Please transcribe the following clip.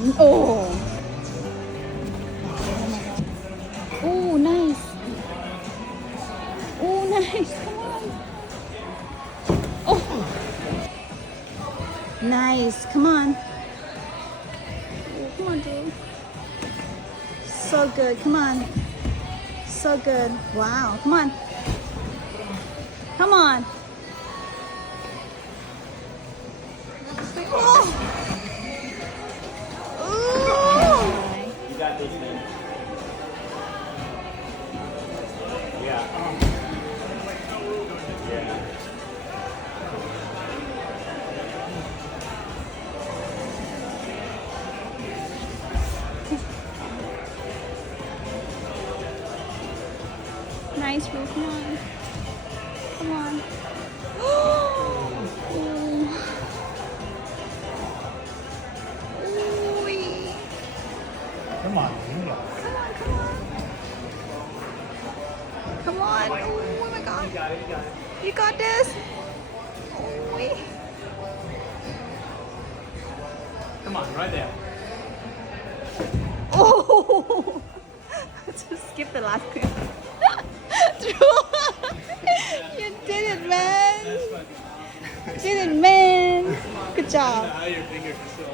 Oh. Oh, nice. Oh, nice. Come on. Oh. Nice. Come on. Oh, come on, Drew. So good. Come on. So good. Wow. Come on. Come on. Oh. Oh. You got this, man. Yeah. Yeah. Nice, Drew. Come on. Come on. Oh. Come on, bingo. Come on, come on. Come on. Oh my God. You got it, you got it. You got this. Oh. Come on, right there. Oh. Just skip the last clip. You did it, man. That's fun. You did it, man. Good job. How your fingers are so